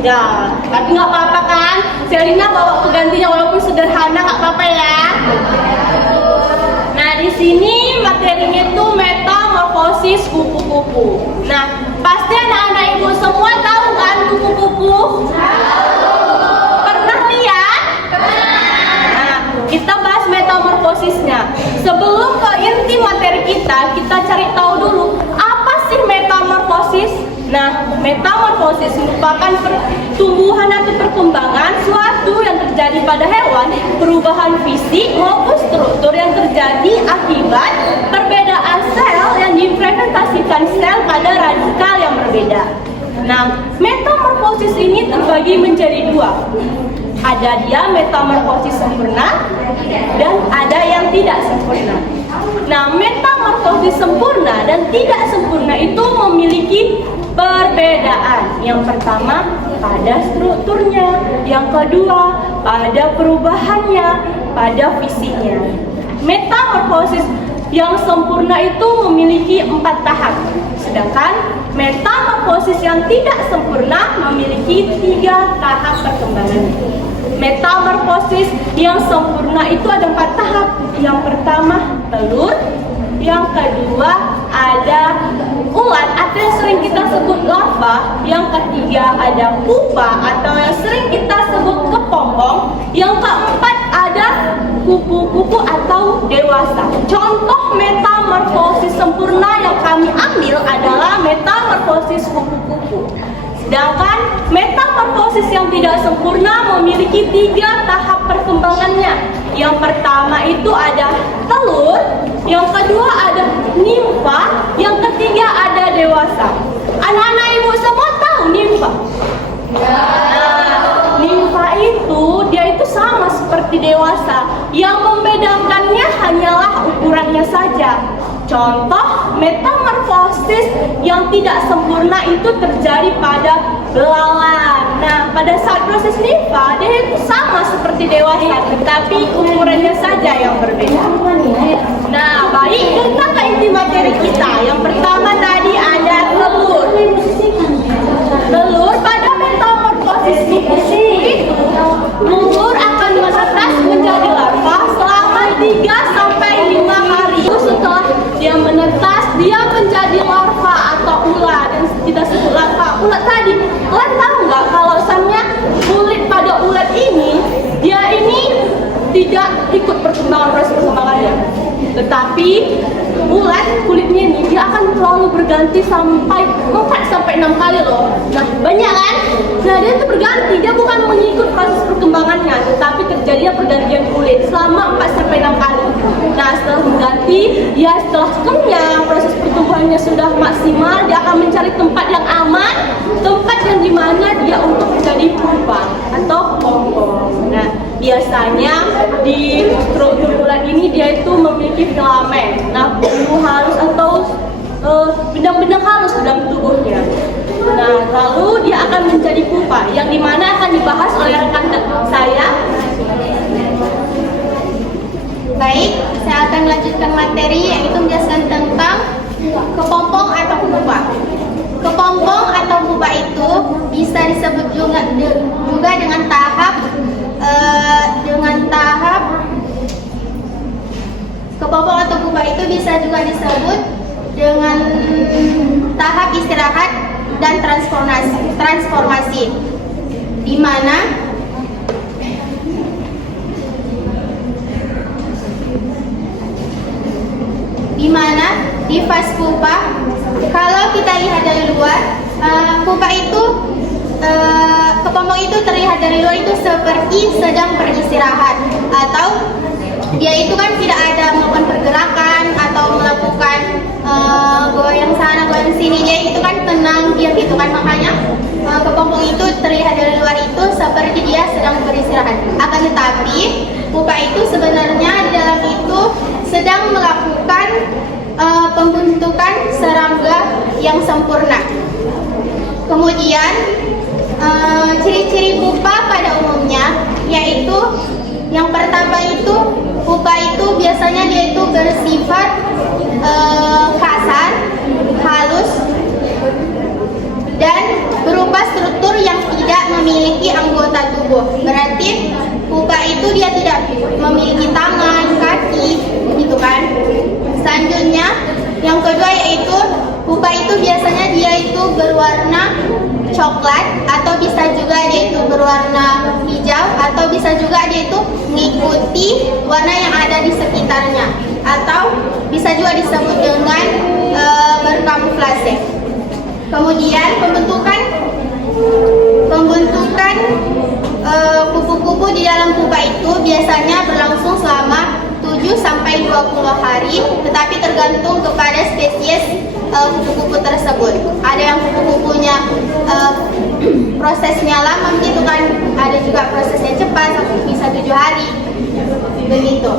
meninggal. Tapi nggak apa-apa kan? Selina bawa penggantinya walaupun sederhana, nggak apa-apa ya. Nah, di sini materinya itu metamorfosis kupu-kupu. Nah, pasti anak-anak ibu semua tahu kan kupu-kupu? Pernah lihat? Nah, kita bahas metamorfosisnya. Sebelum ke inti materi kita cari tahu dulu apa sih metamorfosis. Nah, metamorfosis merupakan pertumbuhan atau perkembangan suatu yang terjadi pada hewan, perubahan fisik maupun struktur yang terjadi akibat perbedaan sel yang diimplementasikan sel pada radikal yang berbeda. Nah, metamorfosis ini terbagi menjadi dua. Ada dia metamorfosis sempurna dan ada yang tidak sempurna. Nah, metamorfosis sempurna dan tidak sempurna itu memiliki perbedaan. Yang pertama pada strukturnya, yang kedua pada perubahannya, pada fisiknya. Metamorfosis yang sempurna itu memiliki 4 tahap, sedangkan metamorfosis yang tidak sempurna memiliki 3 tahap perkembangan. Metamorfosis yang sempurna itu ada 4 tahap. Yang pertama telur, yang kedua ada ulat atau yang sering kita sebut larva, yang ketiga ada pupa atau yang sering kita sebut kepompong, yang keempat ada kupu-kupu atau dewasa. Contoh metamorfosis sempurna yang kami ambil adalah metamorfosis kupu-kupu. Sedangkan metamorfosis yang tidak sempurna memiliki 3 tahap perkembangannya. Yang pertama itu ada telur, yang kedua ada nimfa, yang ketiga ada dewasa. Anak-anak ibu semua tahu nimfa? Nah, nimfa itu dia itu sama seperti dewasa. Yang membedakannya hanyalah ukurannya saja. Contoh metamorfosis yang tidak sempurna itu terjadi pada belalang. Nah, pada saat proses nimfa dia itu sama seperti dewasa, tetapi ukurannya saja yang berbeda. Nah, baik, kita ke inti materi kita. Yang pertama tadi ada telur. Telur pada metamorfosis itu telur akan menetas menjadi larva selama 3 sampai 5 hari. Setelah dia menetas, dia menjadi larva atau ulat. Dan kita sebut larva ulat tadi. Kalian tahu nggak kalau asalnya kulit pada ulat ini, dia ini tidak ikut proses perkembangannya. Tetapi ulat kulitnya ini dia akan selalu berganti sampai 4 sampai 6 kali loh. Nah, banyak kan? Nah, dia itu berganti, dia bukan mengikut proses perkembangannya, tetapi terjadinya pergantian kulit selama 4 sampai 6 kali. Nah, setelah berganti, ya setelah kenyang, proses pertumbuhannya sudah maksimal, dia akan mencari tempat yang aman, tempat yang dimana dia untuk menjadi pupa atau pompong. Nah, biasanya di struktur ulat ini dia itu memiliki filamen. Nah, bulu halus atau benang-benang halus dalam tubuhnya. Nah, lalu dia akan menjadi pupa, yang dimana akan dibahas oleh rekan saya. Baik, saya akan melanjutkan materi yaitu menjelaskan tentang kepompong atau pupa. Kepompong atau pupa itu bisa disebut juga dengan tahap kepompong atau pupa itu bisa juga disebut dengan tahap istirahat dan transformasi, di mana di fase pupa, kalau kita lihat dari luar, pupa itu kepompong itu terlihat dari luar itu seperti sedang beristirahat, atau dia itu kan tidak ada melakukan pergerakan atau melakukan goyang sana goyang sini, dia itu kan tenang diam gitu kan. Makanya kepompong itu terlihat dari luar itu seperti dia sedang beristirahat. Akan tetapi pupa itu sebenarnya di dalam itu sedang melakukan pembentukan serangga yang sempurna. Kemudian ciri-ciri pupa pada umumnya yaitu yang pertama itu pupa itu biasanya dia itu bersifat kasar, halus, dan berupa struktur yang tidak tidak memiliki anggota tubuh. Berarti pupa itu dia tidak memiliki tangan, kaki, gitu kan. Selanjutnya, yang kedua yaitu pupa itu biasanya dia itu berwarna coklat, atau bisa juga dia itu berwarna hijau, atau bisa juga dia itu mengikuti warna yang ada di sekitarnya, atau bisa juga disebut dengan berkamuflase. Kemudian pembentukan kupu-kupu di dalam pupa itu biasanya berlangsung selama 7 sampai 20 hari, tetapi tergantung kepada spesies kupu-kupu tersebut. Ada yang kupu-kupunya prosesnya lama gitu kan, ada juga prosesnya cepat, bisa 7 hari begitu.